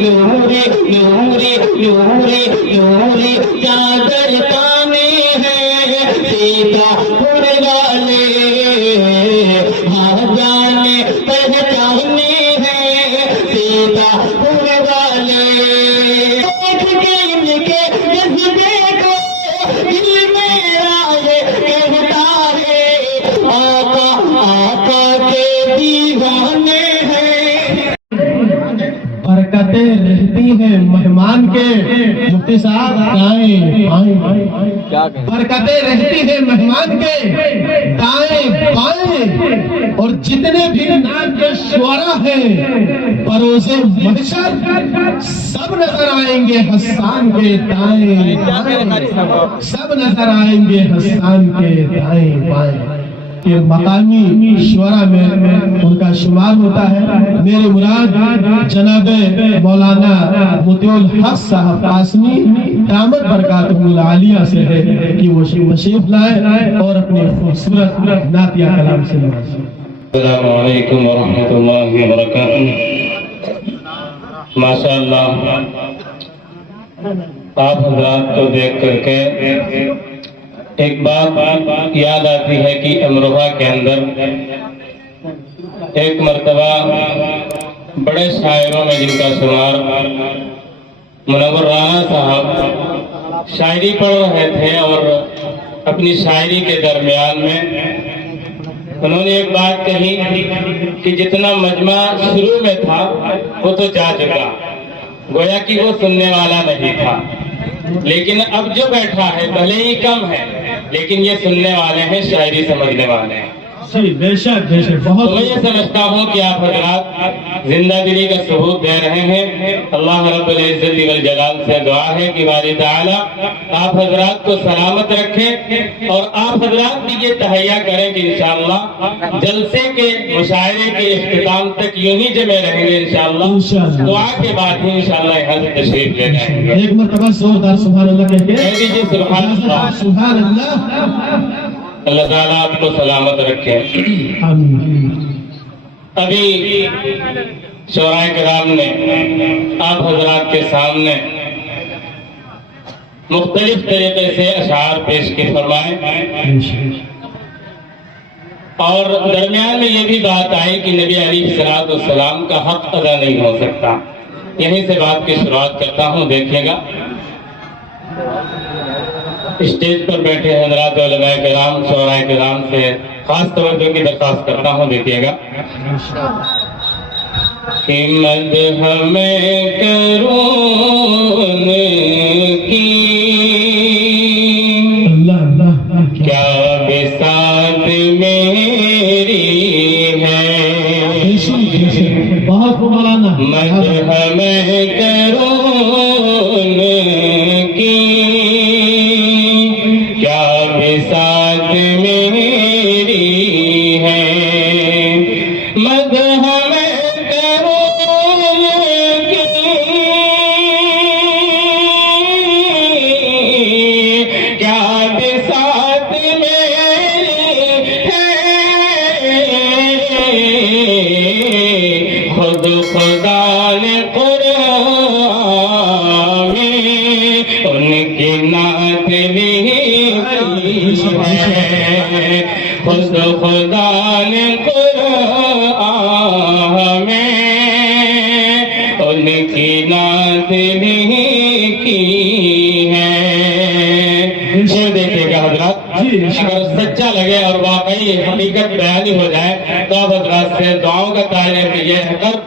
نوری نوری نوری نوری چادر تانے ہیں سیتا پور والے ہاں جانے پہچانے ہیں سیتا پور والے دیکھ کے ان کے جذبے کو دل میرا یہ کہتا ہے آقا آقا کے دیوانے ہیں برکتیں رہتی ہیں مہمان کے مفتی صاحب آئیں برکتیں رہتی ہیں مہمان کے دائیں بائیں اور جتنے بھی نام کے شعراء ہیں بروز محشر سب نظر آئیں گے حسان کے دائیں بائیں سب نظر آئیں گے حسان کے دائیں بائیں کہ مقامی شعراء میں ان کا شمار ہوتا ہے میرے مراد جناب مولانا مطیع الحق صاحب قاسمی دامت برکاتہ العالیہ سے ہے کہ وہ تشریف لائے اور اپنے خوبصورت نعتیہ کلام سے نوازیں۔ السلام علیکم ورحمۃ اللہ وبرکاتہ۔ ماشاءاللہ آپ حضرات کو دیکھ کر کے ایک بات یاد آتی ہے کہ امروہہ کے اندر ایک مرتبہ بڑے شاعروں میں جن کا شمار منور رانا صاحب شاعری پڑھ رہے تھے اور اپنی شاعری کے درمیان میں انہوں نے ایک بات کہی کہ جتنا مجمع شروع میں تھا وہ تو جا چکا، گویا کہ وہ سننے والا نہیں تھا، لیکن اب جو بیٹھا ہے بھلے ہی کم ہے لیکن یہ سننے والے ہیں، شاعری سمجھنے والے ہیں۔ بے شک بہت میں یہ سمجھتا ہوں کہ آپ حضرات زندہ دلی کا ثبوت دے رہے ہیں۔ اللہ رب العزت والجلال سے دعا ہے کہ باری تعالیٰ آپ حضرات کو سلامت رکھے اور آپ حضرات بھی یہ تہیہ کریں کہ انشاءاللہ جلسے کے مشاعرے کے اختتام تک یوں ہی جمع رہیں گے انشاءاللہ، دعا کے بعد ہی انشاءاللہ یہاں سے تشریف لے جائیں گے۔ ایک مرتبہ زوردار سبحان اللہ کہہ کے کہہ دیجیے سبحان اللہ۔ سبحان اللہ۔ اللہ تعالیٰ آپ کو سلامت رکھے۔ ابھی شعراء کرام نے آپ حضرات کے سامنے مختلف طریقے سے اشعار پیش کی فرمائے اور درمیان میں یہ بھی بات آئی کہ نبی علیہ السلام کا حق ادا نہیں ہو سکتا۔ یہیں سے بات کی شروعات کرتا ہوں، دیکھیے گا اسٹیج پر بیٹھے حضرات علماء کرام شعراء کرام سے خاص توجہ کی درخواست کرتا ہوں، دیکھیے گا۔ کہ مدح میں کرون کی کیا بساط میری ہے، بہت مولانا مدح میں کرون کی کیا بساط میری ہے، مدح میں کرون کی کیا بساط میری ہے، خود خدا نے قرآن میں ان کی نعت خود خدا نے قرآن میں ان کی نعت کی ہے۔ یہ دیکھیے گا حضرات، اگر سچا لگے اور واقعی حقیقت بیانی ہو جائے تو آپ حضرات سے دعاؤں کا تعلق یہ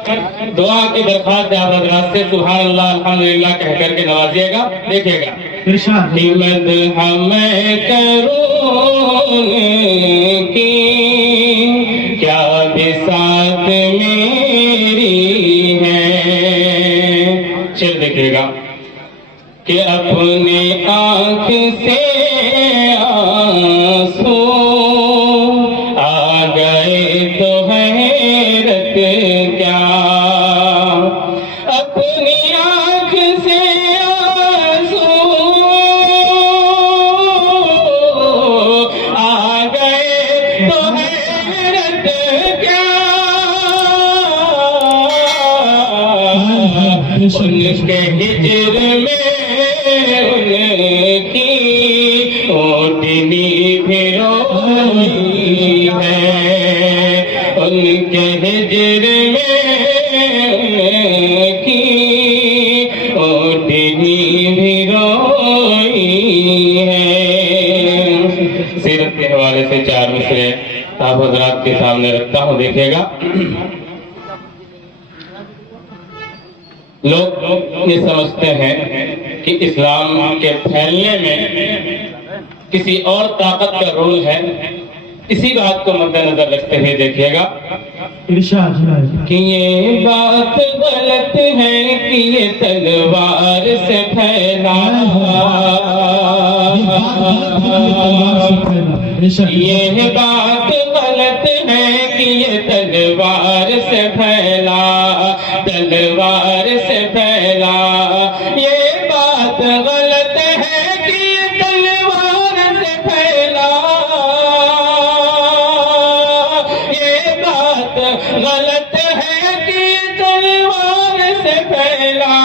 کر دعا کی درخواست آپ حضرات سے سبحان اللہ الحمدللہ کہہ کر کے نوازیے گا۔ دیکھیے گا کہ مدح میں کرون کی کیا بساط میری ہے، چل دیکھیے گا کہ اپنی آنکھ سے آنسو آ گئے تو حیرت کیا، اپنی آنکھ سے آنسو آ گئے تو حیرت کیا، ان کے ہجر میں ان کی اونٹنی بھی روئی ہے، ان کے ہجر میں ان کی اونٹنی بھی روئی ہے۔ سیرت کے حوالے سے 4 مصرے آپ حضرات کے سامنے رکھتا ہوں، دیکھیے گا۔ لوگ یہ سمجھتے ہیں کہ اسلام کے پھیلنے میں کسی اور طاقت کا رول ہے، اسی بات کو مد نظر رکھتے ہوئے دیکھیے گا کہ یہ بات غلط ہے کہ یہ تلوار سے پھیلا، یہ بات غلط ہے کہ یہ تلوار سے پھیلا، تلوار سے پھیلا، یہ بات غلط ہے کہ یہ تلوار سے پھیلا، یہ بات غلط ہے کہ یہ تلوار سے پھیلا۔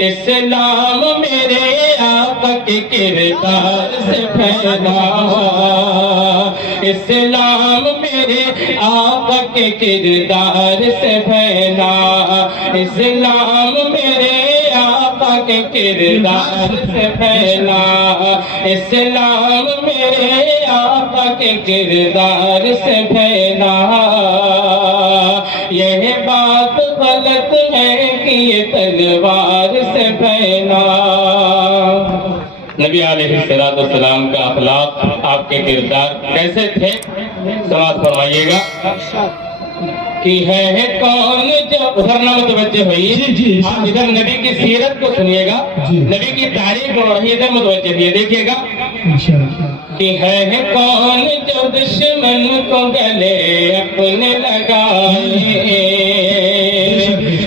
اسلام میرے آقا کے کردار سے پھیلا، اسلام میرے آقا کے کردار سے پھیلا، اسلام میرے آقا کے کردار سے پھیلا، اسلام میرے آقا کے کردار سے پھیلا۔ یہ بات غلط ہے کہ یہ تلوار سے پھیلا۔ نبی علیہ السلام کا اخلاق، آپ کے کردار کیسے تھے؟ سماعت فرمائیے گا کہ ہے کون جو ادھر نہ متوجہ ہوئیے، آپ ادھر نبی کی سیرت کو سنیے گا، نبی کی تعریف ہو رہی ہے، ادھر متوجہ ہوئیے، دیکھیے گا کہ ہے کون جو دشمن کو گلے اپنے لگائے،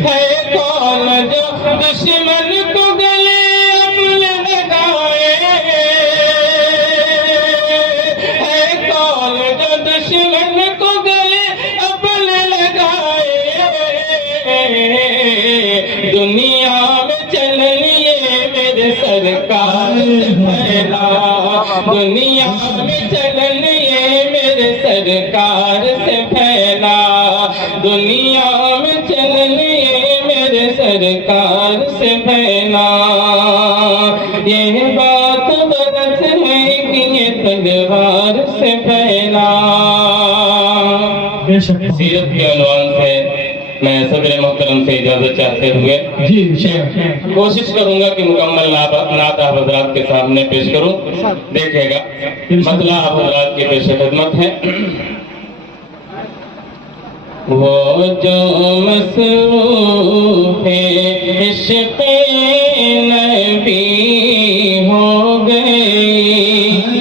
ہے کون جو دشمن کو گلے اپنے لگائے، ہے کون جو دشمن کو گلے اپنے لگائے، دنیا میں چلنیے میرے سرکار سے پھیلا، دنیا میں چلنیے میرے سرکار سے پھیلا، دنیا میں چلنیے میرے سرکار سے پھیلا۔ یہ بات غلط ہے کہ یہ تلوار سے پھیلا۔ سیرت کے عنوان سے میں صدر محترم سے اجازت چاہتے ہوئے کوشش کروں گا کہ مکمل نعت آپ حضرات کے سامنے پیش کروں، دیکھیے گا مسئلہ آپ حضرات کی پیش خدمت ہے۔ وہ جو مصروف عشق نبی ہو گئی،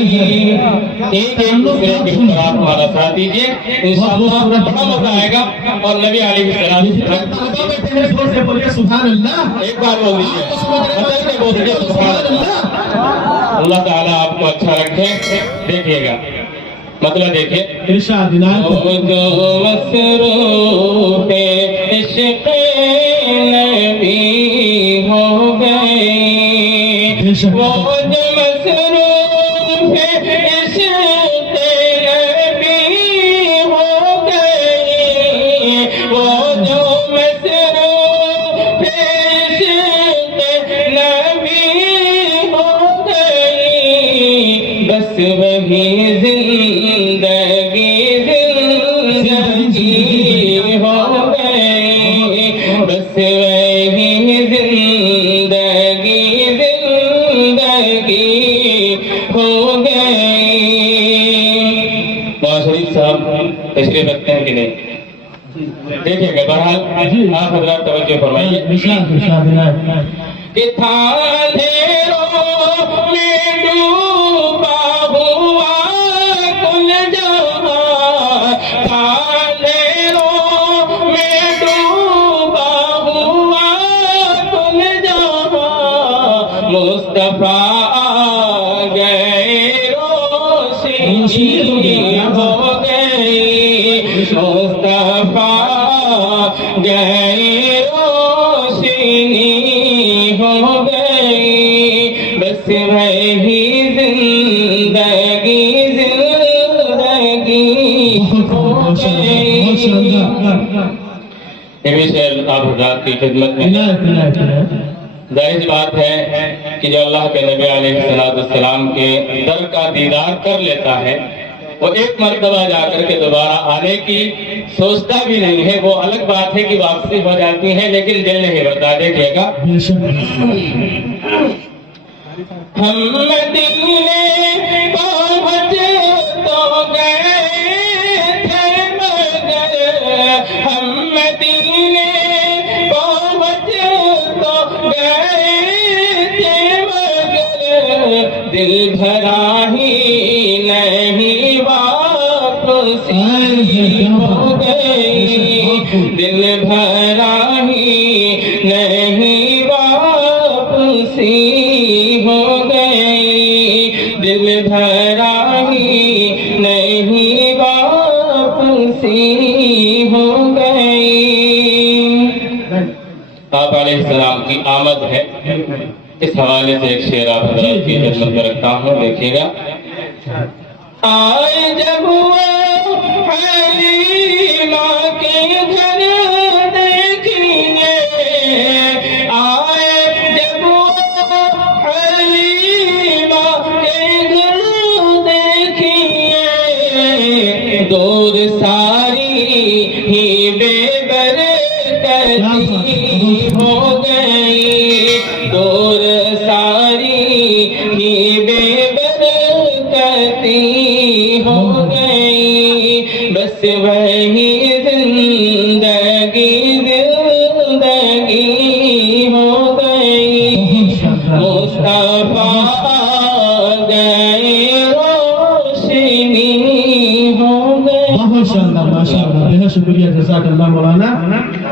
ایک دوسرے کے خلاف ہمارا ساتھ دیجیے، انشاءاللہ بڑا مزہ آئے گا۔ اور نبی علیہ السلام سبحان اللہ، ایک بار بول دیجیے، سبحان اللہ۔ اللہ تعالیٰ آپ کو اچھا رکھے۔ دیکھیے گا مطلب، دیکھیے وہ جو مصروف عشق نبی ہو گئی، وہ جو مصروف عشق نبی ہو گئی، وہ جو مصروف عشق نبی ہو گئی، بس وہی زندگی ہو گئی، بس وہی زندگی ہو گئی۔ نواز شریف صاحب تشریف رکھتے ہیں کہ نہیں؟ دیکھیں گے، بہرحال آپ حضرات توجہ فرمائیے کہ تھا اندھیروں میں ڈوبا ہوا کل جہاں، تھا اندھیروں میں ڈوبا ہوا کل جہاں، مصطفیٰ آ گئے روشنی ہو گئی، مصطفیٰ گئے روشنی ہو گئی، بس وہی زندگی ہو گئی۔ یہ بھی شعر آپ حضرات کی خدمت میں ظاہر بات ہے کہ جو اللہ کے نبی علیہ السلام کے در کا دیدار کر لیتا ہے وہ ایک مرتبہ جا کر کے دوبارہ آنے کی سوچتا بھی نہیں ہے، وہ الگ بات ہے کہ واپسی ہو جاتی ہے لیکن دل نہیں بھرتا۔ دیکھیے گا، ہم مدینے پہنچ تو گئے تھے مگر، ہم مدینے پہنچ تو گئے تھے مگر، دل بھرا ہی نہیں واپسی ہو گئی، دل بھرا ہی نہیں واپسی ہو گئی، دل بھرا ہی نہیں واپسی ہو گئی۔ آپ علیہ السلام کی آمد ہے، اس حوالے سے ایک شعر آپ حضرات کی خدمت میں رکھتا ہوں، دیکھیے گا۔ آئے جب وہ حلیمہ کے گھر دیکھیے، آئے جب وہ حلیمہ کے گھر دیکھیے، دور ساری ہی بے برکتی ہو گئی، دور ساری ہی بے برکتی ہو گئی، بس وہی زندگی ہو گئی، مصطفیٰ گئے روشنی ہو گئی۔ ماشاء اللہ، بہت شکریہ، جزاک اللہ مولانا۔